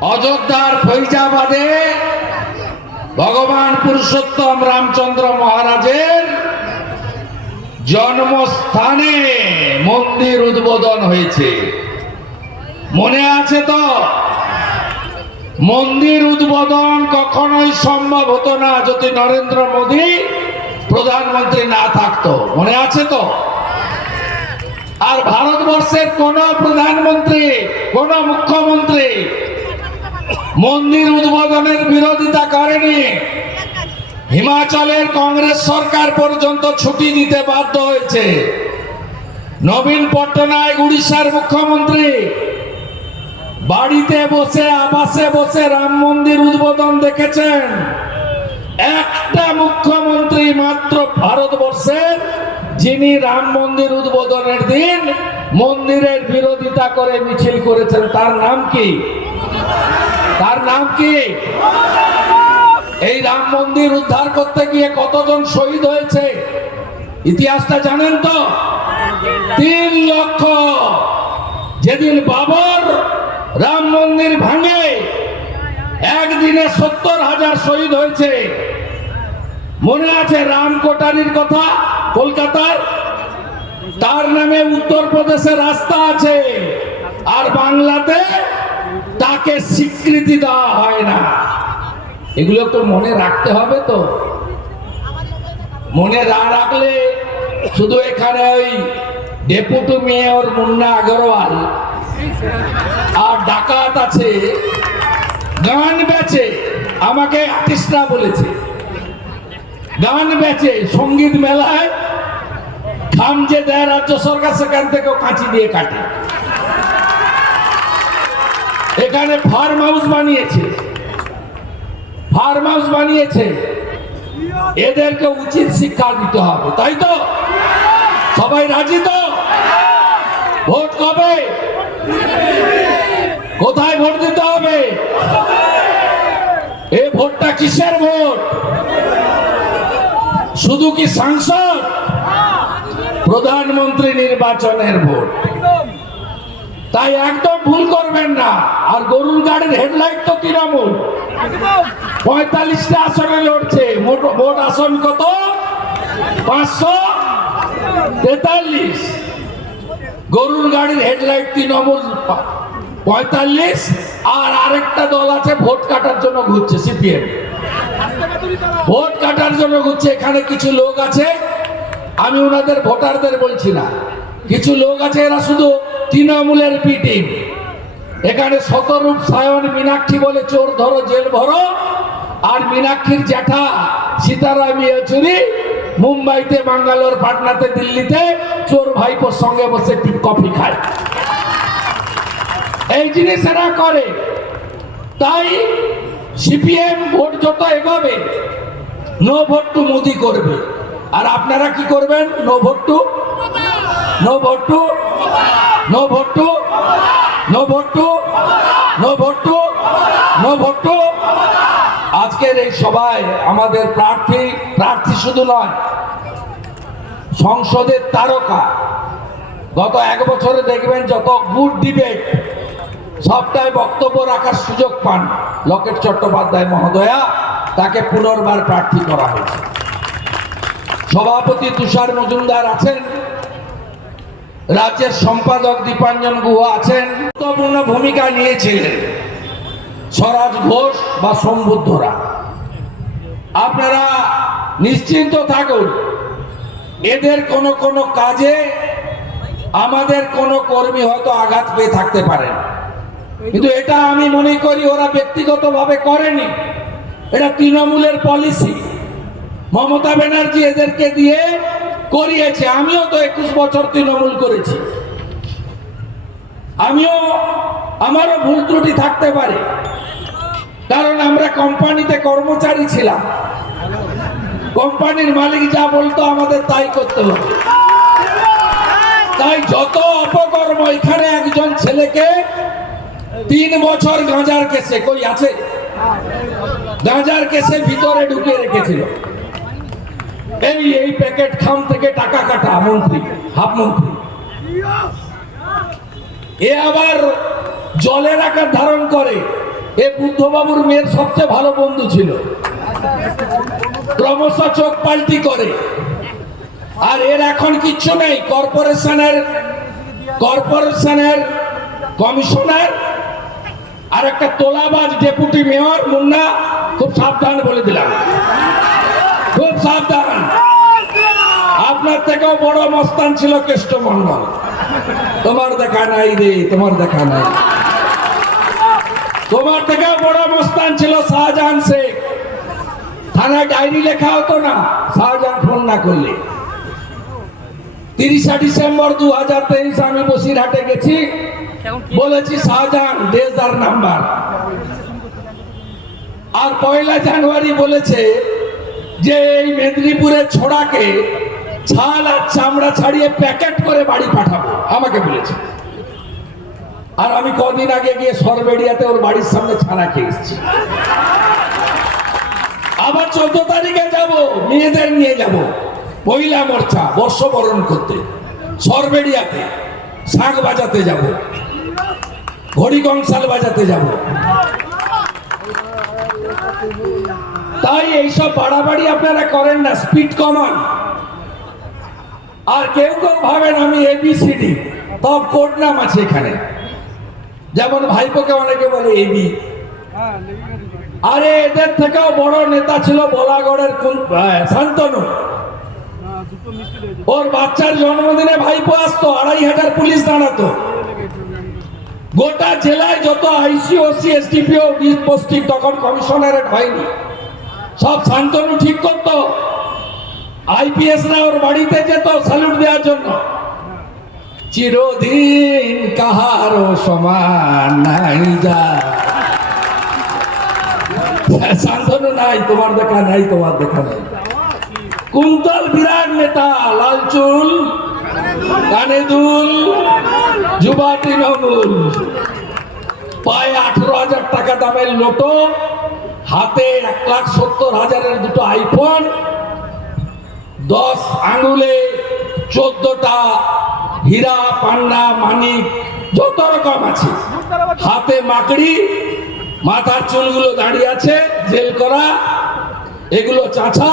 অযোধ্যার ফৈজাবাদে ভগবান পুরুষোত্তম রামচন্দ্র মহারাজের জন্মস্থানে মন্দির উদ্বোধন হয়েছে। মনে আছে তো? মন্দির উদ্বোধন কখনোই সম্ভব হতো না যদি নরেন্দ্র মোদী প্রধানমন্ত্রী না থাকতো। মনে আছে তো? আর ভারতবর্ষের কোন প্রধানমন্ত্রী, কোন মুখ্যমন্ত্রী মন্দির উদ্বোধনের বিরোধিতা করেনি। হিমাচলের কংগ্রেস সরকার পর্যন্ত ছুটি দিতে বাধ্য হয়েছে। নবীন পট্টনায়ক, উড়িষ্যার মুখ্যমন্ত্রী। বাড়িতে বসে, আবাসে বসে রাম মন্দির উদ্বোধন দেখেছেন। একটা মুখ্যমন্ত্রী মাত্র ভারতবর্ষের, যিনি রাম মন্দির উদ্বোধনের দিন মন্দিরের বিরোধিতা করে মিছিল করেছেন। তার নাম কি? তার নাম কি? এই রাম মন্দির উদ্ধার করতে গিয়ে কতজন শহীদ হয়েছে? ইতিহাসটা জানেন তো? তিন লক্ষ। যেদিন বাবর রাম মন্দির ভাঙে, একদিনে সত্তর হাজার শহীদ হয়েছে। মনে আছে রাম কোটারির কথা কলকাতার? তার নামে উত্তরপ্রদেশে রাস্তা আছে, আর বাংলাতে তাকে স্বীকৃতি দেওয়া হয় না। এগুলো তো মনে রাখতে হবে তো। মনে না রাখলে শুধু এখানে ওই ডেপুটি মেয়র মুন্না আগরওয়াল আর ডাকাত আছে, গান বেচে, আমাকে আর্টিস্টরা বলেছে। গান বেচে, সংগীত মেলায় খাম যে দেয় রাজ্য সরকার সেখান থেকেও কাঁচি দিয়ে কাটে। এখানে ফার্ম হাউস বানিয়েছে। ফার্ম হাউস বানিয়েছে। এদেরকে উচিত শিক্ষা দিতে হবে, তাই তো? সবাই রাজি তো? ভোট কবে? কোথায় ভোট দিতে হবে? এ ভোটটা কিসের ভোট? শুধু কি সাংসদ? প্রধানমন্ত্রী নির্বাচনের ভোট। তাই একদম ভুল করবেন না। আর গরুর গাড়ির হেডলাইট তো তৃণমূল। পঁয়তাল্লিশটা আসনে লড়ছে। মোট আসন কত? পাঁচশো তেতাল্লিশ। গরুর গাড়ির হেডলাইট তৃণমূল পঁয়তাল্লিশ। আর আরেকটা দল আছে, ভোট কাটার জন্য ঘুরছে, সিপিএম। ভোট কাটার জন্য ঘুরছে, এখানে কিছু লোক আছে। আমি ওনাদের ভোটারদের বলছি না। কিছু লোক আছে, এরা শুধু তৃণমূলের পিটি এখানে শতরূপ সায়ন মীনাক্ষী বলে চোর ধরো, জেল ভরো। আর মীনাক্ষীর জ্যাঠা সীতারাম ইয়েচুরি মুম্বাইতে, বাঙ্গালোর, পাটনাতে, দিল্লিতে চোর ভাইপোর সঙ্গে বসে কফি খায়। এই জিনিস এরা করে। তাই সিপিএম ভোট যত এগোবে, নো ভোট টু মোদি করবে। আর আপনারা কি করবেন? No vote to no vote to no vote to no vote to no vote to no vote to আজকের এই সভায় আমাদের প্রার্থী প্রার্থী শুধু নয়, সংসদের তারকা। গত এক বছরে দেখবেন যত গুড ডিবেট, সবটাই বক্তব্য রাখার সুযোগ পান লকেট চট্টোপাধ্যায় মহোদয়া। তাকে পুনর্বার প্রার্থী করা হয়েছে। সভাপতি তুষার মজুমদার আছেন। রাজ্যের সম্পাদক দীপাঞ্জন গুহ আছেন। গুরুত্বপূর্ণ ভূমিকা নিয়েছিলেন স্বরাজ ঘোষ বা সম্বুদ্ধরা। আপনারা নিশ্চিন্ত থাকুন, এদের কোনো কোনো কাজে আমাদের কোনো কর্মী হয়তো আঘাত পেয়ে থাকতে পারেন। কিন্তু এটা আমি মনে করি ওরা ব্যক্তিগতভাবে করেনি। এটা তৃণমূলের পলিসি। মমতা ব্যানার্জি এদেরকে দিয়ে করিয়েছে। আমিও তো একুশ বছর তৃণমূল করেছি। আমিও, আমারও ভুল ত্রুটি থাকতে পারে। কারণ আমরা কোম্পানিতে কর্মচারী ছিলাম। কোম্পানির মালিক যা বলতো আমাদের তাই করতে হবে তাই যত অপকর্ম এখানে একজন ছেলেকে তিন বছর গাঁজার কেসে, কই আছে? গাঁজার কেসে ভিতরে ঢুকিয়ে রেখেছিল। এই এই প্যাকেট খাম থেকে টাকা কাটা, মন্ত্রী, হাফ মন্ত্রী। এ আবার জলের আকার ধারণ করে। এ বুদ্ধবাবুর মেয়ের সবচেয়ে ভালো বন্ধু ছিল। ক্রমশ চোখ পাল্টি করে। আর এর এখন কিচ্ছু নেই, কর্পোরেশনের কর্পোরেশনের কমিশনার আর একটা তোলাবাজ ডেপুটি মেয়র, মুন্না, খুব সাবধান বলে দিলাম। সাবধান। আপনার থেকেও বড় মস্তান ছিল কেষ্ট মন্ডল তোমার দেখা নাই রে, তোমার দেখা নাই। তোমার থেকে বড় মস্তান ছিল শাহজাহান শেখ। থানায় ডায়েরি লেখা হতো না, শাহজাহান ফোন না করলে। তিরিশা ডিসেম্বর দু হাজার তেইশ আমি বসিরহাটে গেছি। বলেছি, শাহজাহান দেশদার নাম্বার। আর পয়লা জানুয়ারি বলেছে যে এই মেদিনীপুরের ছোড়াকে ছাল আর চামড়া ছাড়িয়ে প্যাকেট করে বাড়ি পাঠাবো, আমাকে বলেছে। আর আমি কদিন আগে গিয়ে সরবেড়িয়াতে ওর বাড়ির সামনে ছাড়া খেয়ে এসেছি। আবার চোদ্দ তারিখে যাব, মেয়েদের নিয়ে যাব মহিলা মোর্চা, বর্ষবরণ করতে। সরবেড়িয়াতে শাঁখ বাজাতে যাব ঘড়ি কংসাল বাজাতে যাব। তাই এইসব বাড়াবাড়ি আপনারা করেন না স্পিড কমান। আর কেউ কেউ ভাবেন আমি এবিসিডি তব কোড নাম আছে এখানে। যেমন ভাইপোকে অনেকে বলে এবি আরে এদের থেকেও বড় নেতা ছিল বলাগড়ের শান্তনু। ওর বাচ্চার জন্মদিনে ভাইপো আসতো, আড়াই হাজার পুলিশ দাঁড়াতো। গোটা জেলায় যত আইসিওসি এসডিপিও পোস্টিং তখন কমিশনারেট হয়নি। সব শান্তনু ঠিক করতো। আইপিএসরা ওর বাড়িতে যেত স্যালুট দেওয়ার জন্য। চিরদিন কাহারও সমান নাই যা। শান্তনু নাই, তোমার দেখা নাই, তোমার দেখা নাই। কুন্তল বিরাট নেতা, লাল চুল, কানে দুল যুবা তৃণমূল পায়ে আঠারো হাজার টাকা দামের লোটো হাতে এক লাখ সত্তর হাজারের দুটো আইফোন, দশ আঙুলে চোদ্দটা হীরা পান্না মানিক, যত রকম আছে। হাতে মাকড়ি, মাথার চুলগুলো দাঁড়িয়ে আছে, জেল করা, এগুলো চাছা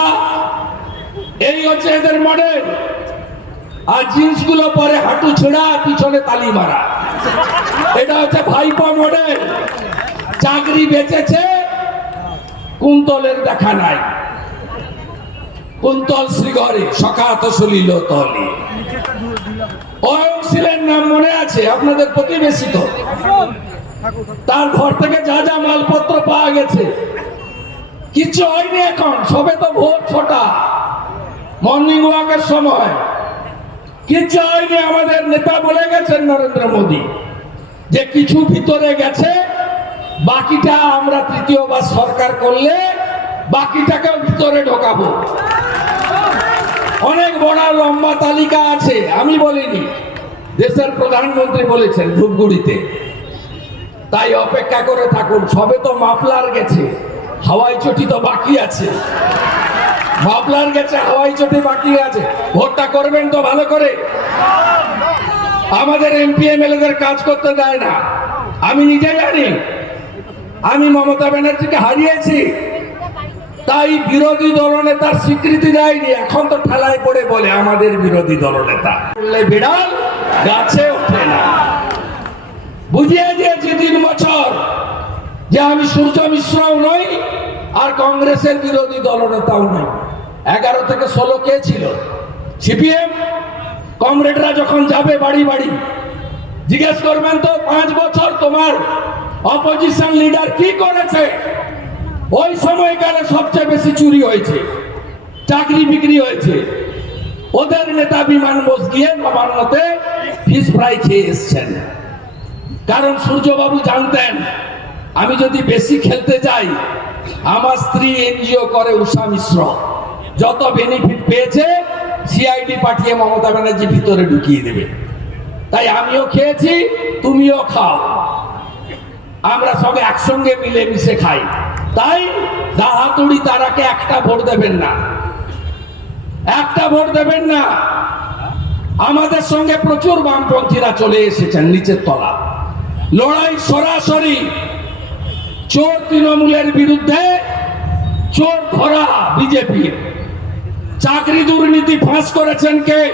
এই হচ্ছে এদের মডেল আর জিন্সগুলো পরে হাঁটু ছেঁড়া, পিছনে তালি মারা। এটা হচ্ছে ভাইপো মডেল চাকরি বেচেছে কুন্তলের দেখা নাই। কুন্তল শ্রীঘরে সখাত সলিল তলি। অয়নশীলের নাম মনে আছে? আপনাদের প্রতিবেশী তো। তার ঘর থেকে যা যা মালপত্র পাওয়া গেছে। কিছু হয়নি এখন, সবে তো ভোট ছোটা। মর্নিং ওয়াকের সময়। কিচ্ছু হয়নি, আমাদের নেতা বলে গেছেন নরেন্দ্র মোদী, যে কিছু ভিতরে গেছে বাকিটা আমরা তৃতীয়বার সরকার করলে বাকিটাকে ভিতরে ঢোকাবো। অনেক বড় লম্বা তালিকা আছে, আমি বলিনি। দেশের প্রধানমন্ত্রী বলেছেন ধূপগুড়িতে। তাই অপেক্ষা করে থাকুন, সবে তো মাপলার গেছে, হাওয়াই চটি তো বাকি আছে। মাপলার গেছে, হাওয়াই চটি বাকি আছে। ভোটটা করবেন তো ভালো করে। আমাদের এমপি, এমএলএদের কাজ করতে দেয় না। আমি নিজে জানি আমি মমতা ব্যানার্জিকে হারিয়েছি। তাই বিরোধী দলনেতার স্বীকৃতি দেয়নি। এখন তো ঠেলায় পড়ে বলে আমাদের বিরোধী দলনেতা। বললে বিড়াল, গাছে ওঠে না। বুঝিয়ে দিয়েছি তিন বছর যে আমি সূর্য মিশ্রও নই, আর কংগ্রেসের বিরোধী দলনেতাও নই। এগারো থেকে ষোলো কে ছিল? সিপিএম? কমরেডরা যখন যাবে বাড়ি বাড়ি, জিজ্ঞেস করবেন তো, পাঁচ বছর তোমার অপোজিশন লিডার কি করেছে? ওই সময়কালে সবচেয়ে বেশি চুরি হয়েছে, চাকরি বিক্রি হয়েছে। ওদের নেতা বিমান বোস গিয়ে নবান্নতে ফিস ফ্রাই খেয়ে এসছেন। কারণ সূর্যবাবু জানতেন, আমি যদি বেশি খেলতে যাই, আমার স্ত্রী এনজিও করে উষা মিশ্র। যত বেনিফিট পেয়েছে সিআইডি পাঠিয়ে মমতা ব্যানার্জি ভিতরে ঢুকিয়ে দেবে। তাই আমিও খেয়েছি, তুমিও খাও। আমরা সব একসঙ্গে মিলেমিশে খাই। তাই দাহাতুড়ি তারাকে একটা ভোট দেবেন না। একটা ভোট দেবেন না। আমাদের সঙ্গে প্রচুর বামপন্থীরা চলে এসেছেন নিচের তলা। লড়াই সরাসরি চোর তৃণমূলের বিরুদ্ধে, চোর ধরা বিজেপি চাকরি দুর্নীতি ফাঁস করেছেন কে?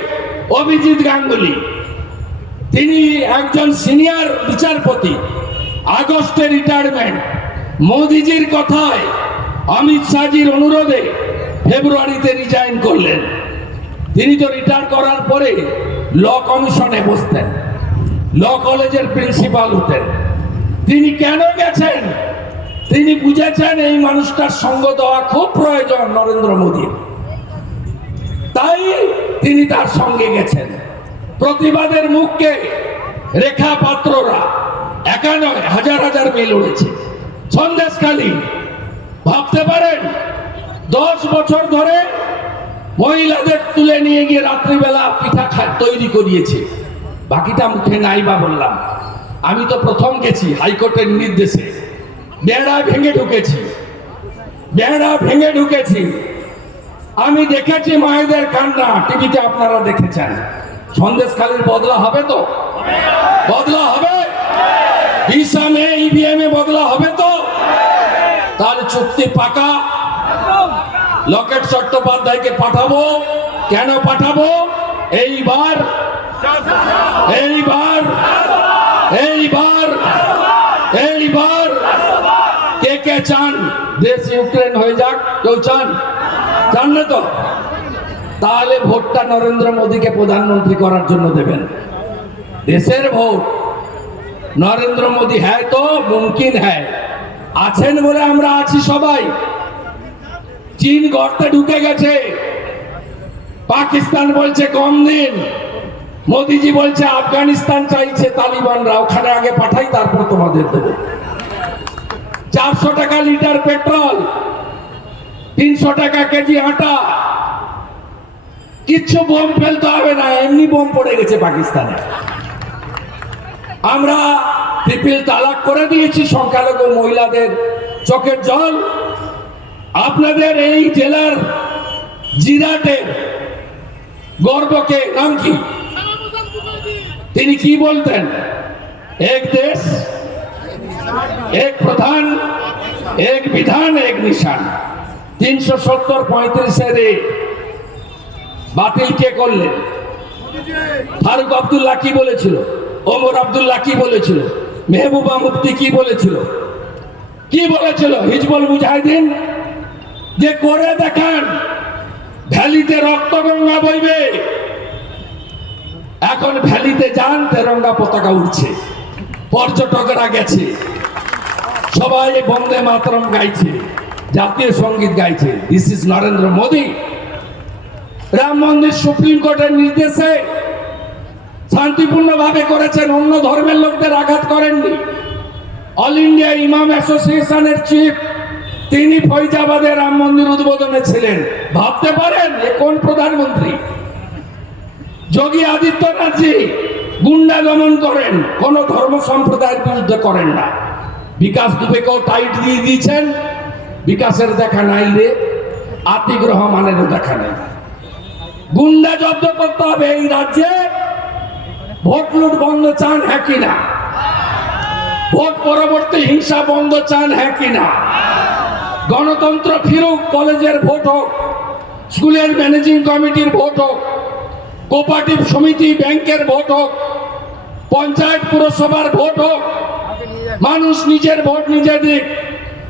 অভিজিৎ গাঙ্গুলি। তিনি একজন সিনিয়র বিচারপতি। আগস্টে রিটায়ারমেন্ট মোদিজির কথায় অমিত শাহজির অনুরোধে ফেব্রুয়ারিতে রিজাইন করলেন। তিনি তো রিটায়ার করার পরে ল কমিশনে বসতেন। ল কলেজের প্রিন্সিপাল হতেন। তিনি কেন গেছেন? তিনি বুঝেছেন এই মানুষটার সঙ্গ দেওয়া খুব প্রয়োজন নরেন্দ্র মোদীর। তাই তিনি তার সঙ্গে গেছেন। প্রতিবাদের মুখকে রেখা পাত্ররা একা নয় হাজার হাজার মেল উড়েছে সন্দেশখালী, ভাবতে পারেন, দশ বছর ধরে মহিলাদের তুলে নিয়ে গিয়ে রাত্রিবেলা পিঠা তৈরি করিয়েছে। বাকিটা মুখে নাই বা বললাম। আমি তো প্রথম গেছি হাইকোর্টের নির্দেশে। বেড়া ভেঙে ঢুকেছি। বেড়া ভেঙে ঢুকেছি। আমি দেখেছি মায়েদের কান্না, টিভিতে আপনারা দেখেছেন। সন্দেশখালীর বদলা হবে তো? বদলা হবে ইভিএম এ বদলা হবে তো? তাহলে চুক্তি পাকা? লকেট চট্টোপাধ্যায়কে পাঠাবো? কেন পাঠাবো? এইবার। এইবার। এইবার। এইবার। কে কে চান? দেশ ইউক্রেন হয়ে যাক। কেউ চান? চান না তো? তাহলে ভোটটা নরেন্দ্র মোদীকে প্রধানমন্ত্রী করার জন্য দেবেন। দেশের ভোট। নরেন্দ্র মোদী হ্যাঁ তো, মুমকিন হ্যাঁ আছেন বলে আমরা আছি সবাই। চীন গর্তে ঢুকে গেছে। পাকিস্তান বলছে কম দিন। মোদিজি বলছে, আফগানিস্তান চাইছে তালিবানরা ওখানে আগে পাঠাই, তারপর তোমাদের দেবো। চারশো টাকা লিটার পেট্রোল, তিনশো টাকা কেজি আটা। কিচ্ছু বোম ফেলতে হবে না, এমনি বোম পড়ে গেছে পাকিস্তানে। আমরা ট্রিপল তালাক করে দিয়েছি সংখ্যালঘু মহিলাদের চোখের জল। আপনাদের এই জেলার জিরাটের গর্বকে নাম কি? তিনি কি বলতেন? এক দেশ, এক প্রধান, এক বিধান, এক নিশান। তিনশো সত্তর পঁয়ত্রিশের বাতিল কে করলেন? ফারুক আব্দুল্লাহ কি বলেছিল? ওমর আব্দুল্লাহ কি বলেছিল? মেহবুবা মুফতি কি বলেছিল? কি বলেছিল? হিজবুল মুজাহিদিন? যে করে দেখান, ভ্যালিতে রক্তগঙ্গা বইবে। এখন ভ্যালিতে যান, তেরঙ্গা পতাকা উঠছে পর্যটকরা গেছে। সবাই বন্দে মাতরম গাইছে। জাতীয় সংগীত গাইছে। This is Narendra Modi. Ram Mandir supreme কোর্টের নির্দেশে শান্তিপূর্ণভাবে করেছেন। অন্য ধর্মের লোকদের আঘাত করেননি। অল ইন্ডিয়া ইমাম অ্যাসোসিয়েশনের চিফ, তিনি ফৈজাবাদে রাম মন্দির উদ্বোধনে ছিলেন। ভাবতে পারেন এ কোন প্রধানমন্ত্রী? যোগী আদিত্যনাথজি গুন্ডা দমন করেন, কোন ধর্ম সম্প্রদায়ের বিরুদ্ধে করেন না। বিকাশ দুবেকেও টাইট দিয়ে দিয়েছেন। বিকাশের দেখা নাই রে, আতিক রহমানেরও দেখা নেই। গুন্ডা জব্দ করতে হবে এই রাজ্যে। ভোট লুট বন্ধ চান হ্যাঁ কিনা ভোট পরবর্তী হিংসা বন্ধ চান হ্যাঁ কিনা গণতন্ত্র ফিরুক, কলেজের ভোট হোক, স্কুলের ম্যানেজিং কমিটির ভোট হোক, কোপারেটিভ সমিতি, ব্যাংকের ভোট হোক, পঞ্চায়েত পুরসভার ভোট হোক, মানুষ নিজের ভোট নিজে দিক,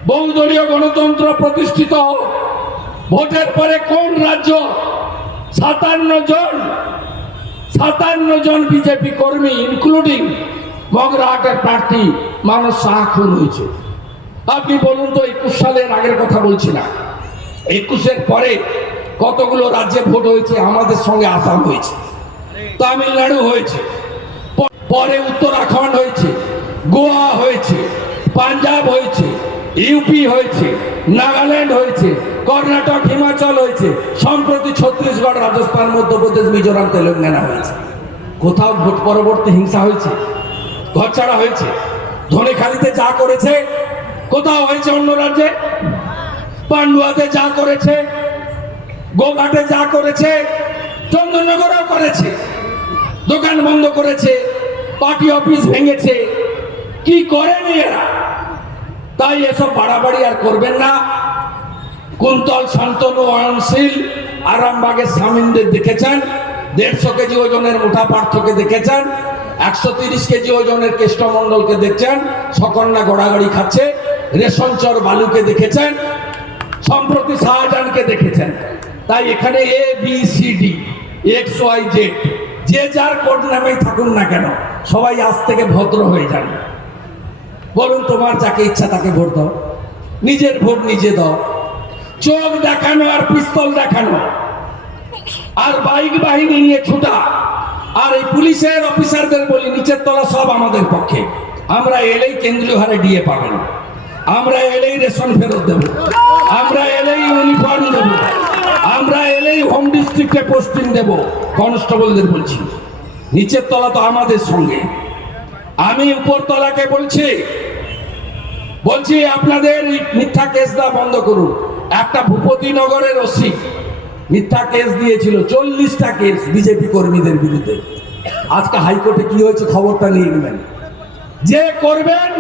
বহুদলীয় গণতন্ত্র প্রতিষ্ঠিত হোক। ভোটের পরে কোন রাজ্য সাতান্ন জন সাতান্ন জন বিজেপি কর্মী ইনক্লুডিং মগরাহাটের প্রার্থী মানুষ শাহ খুন হয়েছে। আপনি বলুন তো, একুশ সালের আগের কথা বলছি না। একুশের পরে কতগুলো রাজ্যে ভোট হয়েছে, আমাদের সঙ্গে আসাম হয়েছে, তামিলনাড়ু হয়েছে পরে উত্তরাখণ্ড হয়েছে, গোয়া হয়েছে, পাঞ্জাব হয়েছে ইউপি হয়েছে, নাগাল্যান্ড হয়েছে, কর্ণাটক, হিমাচল হয়েছে, সম্প্রতি ছত্তিশগড়, রাজস্থান, মধ্যপ্রদেশ, মিজোরাম, তেলেঙ্গানা হয়েছে। কোথাও ভোট পরবর্তী হিংসা হয়েছে ঘর ছাড়া হয়েছে, ধনেখালিতে যা করেছে, কোথাও হয়েছে অন্য রাজ্যে? পান্ডুয়াতে যা করেছে, গোঘাটে যা করেছে, চন্দননগরেও করেছে, দোকান বন্ধ করেছে, পার্টি অফিস ভেঙেছে, কি করেনি এরা? তাই এসব বাড়াবাড়ি আর করবেন না। কুন্তল, শান্তনু, অয়নশীল আরামবাগের সামিনদের দেখেছেন, দেড়শো কেজি ওজনের মোটা পার্থকে দেখেছেন, একশো তিরিশ কেজি ওজনের কেষ্টমণ্ডলকে দেখছেন, সকন্যা গড়াগড়ি খাচ্ছে রেশনচর বালুকে দেখেছেন, সম্প্রতি শাহজাহানকে দেখেছেন। তাই এখানে A B C D X Y Z যে যার কোড নামেই থাকুন না কেন, সবাই আজ থেকে ভদ্র হয়ে যান। বলুন তোমার যাকে ইচ্ছা তাকে ভোট দাও। নিজের ভোট নিজে দাও। চোখ দেখানো আর পিস্তল দেখানো। আর বাইক বাহিনী নিয়ে ছুটা। আর এই পুলিশের অফিসারদের বলি, নিচের তলা সব আমাদের পক্ষে। আমরা এলেই কেন্দ্রীয় হারে ডিএ পাবেন আমরা এলেই রেশন ফেরত দেব। আমরা এলেই ইউনিফর্ম দেব। আমরা এলেই হোম ডিস্ট্রিক্টে পোস্টিং দেব। কনস্টেবলদের বলছি, নিচের তলা তো আমাদের সঙ্গে। আমি উপর তলাকে বলছি বলছি আপনাদের মিথ্যা কেস দেওয়া বন্ধ করুন। একটা ভূপতি নগরের ওসি মিথ্যা কেস দিয়েছিল, চল্লিশটা কেস বিজেপি কর্মীদের বিরুদ্ধে। আজকে হাইকোর্টে কি হয়েছে খবরটা নিয়ে নেবেন। যে করবেন,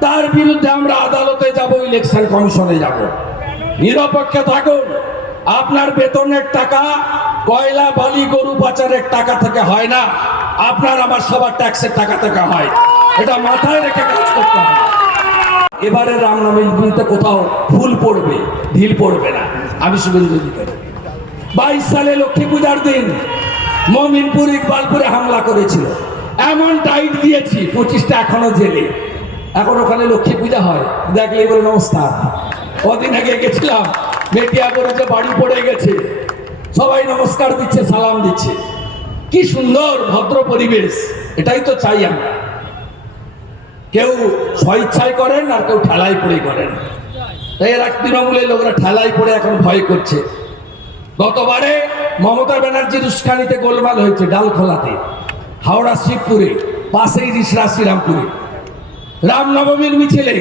তার বিরুদ্ধে আমরা আদালতে যাব, ইলেকশন কমিশনে যাব। নিরপেক্ষে থাকুন। আপনার বেতনের টাকা, কয়লা, বালি, গরু পাচারের টাকা থেকে হয় না। আপনার আমার সবার ট্যাক্সের টাকা থেকে হয় এটা মাথায় রেখে কাজ করতে হবে। এবারে রামনবমীর বিরুদ্ধে কোথাও ফুল পড়বে, ঢিল পড়বে না। আমি শুভেন্দু বাইশ সালে লক্ষ্মী পূজার দিন মমিনপুর ইকবালপুরে হামলা করেছিল। এমন টাইট দিয়েছি, পঁচিশটা এখনও জেলে। এখন ওখানে লক্ষ্মী পূজা হয়। দেখলেই বলে, নমস্কার। কদিন আগে গেছিলাম মেটিয়া করেছে বাড়ি পড়ে গেছে, সবাই নমস্কার দিচ্ছে, সালাম দিচ্ছে। কি সুন্দর ভদ্র পরিবেশ, এটাই তো চাই আমরা। কেউ স্বইচ্ছায় করেন আর কেউ ঠেলাই পড়ে করেন। এর এরা তৃণমূলের লোকরা ঠেলাই পড়ে এখন ভয় করছে। গতবারে মমতা ব্যানার্জির উস্কানিতে গোলমাল হয়েছে ডালখোলাতে, হাওড়া শিবপুরে, পাশেই রিসরা শ্রীরামপুরে। রামনবমীর মিছিলে,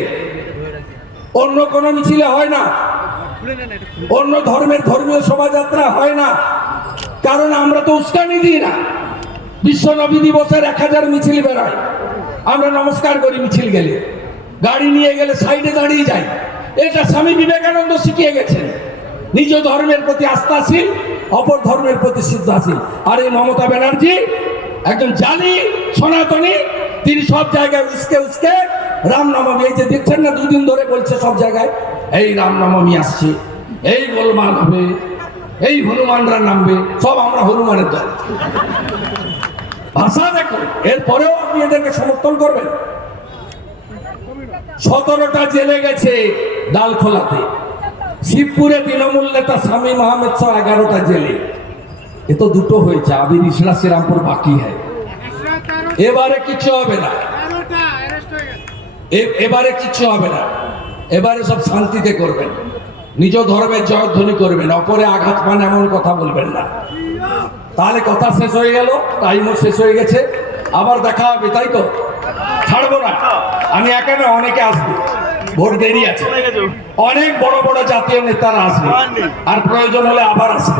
অন্য কোনো মিছিলে হয় না। অন্য ধর্মের ধর্মীয় শোভাযাত্রা হয় না। কারণ আমরা তো উস্কানি দিই না। বিশ্ব নবী দিবসের এক হাজার মিছিল বেরোয়। আমরা নমস্কার করি মিছিল গেলে। গাড়ি নিয়ে গেলে সাইডে দাঁড়িয়ে যাই এটা স্বামী বিবেকানন্দ শিখিয়ে গেছেন। নিজ ধর্মের প্রতি আস্থাশীল, অপর ধর্মের প্রতি শ্রদ্ধাশীল। আর এই মমতা ব্যানার্জি, একজন জালি, সনাতনী, তিনি সব জায়গায় উস্কে উস্কে রামনবমী, এই যে দেখছেন না দুদিন ধরে বলছে সব জায়গায়, এই রামনবমী আসছে, এই গোলমাল হবে। এই হনুমানরা নামবে সব আমরা হনুমানের দল। ভাষা দেখো এরপরেও আপনি এদেরকে সমর্থন করবেন। সতেরোটা জেলে গেছে ডালখোলাতে শিবপুরে তৃণমূল নেতা স্বামী মাহমেদ সহ এগারোটা জেলে। এ তো দুটো হয়েছে আবির ইসরা শ্রীরামপুর বাকি হ্যাঁ এবারে কিছু হবে না। এবারে কিচ্ছু হবে না। এবারে সব শান্তিতে করবেন। নিজ ধর্মের জয়ধ্বনি করবেন অপরে আঘাত পান এমন কথা বলবেন না। তাহলে কথা শেষ হয়ে গেল টাইমও শেষ হয়ে গেছে। আবার দেখা হবে তাই তো? ছাড়বো না। আমি একা না অনেকে আসবে। ভোট দেরি আছে। অনেক বড় বড় জাতীয় নেতারা আসবে। আর প্রয়োজন হলে আবার আসব।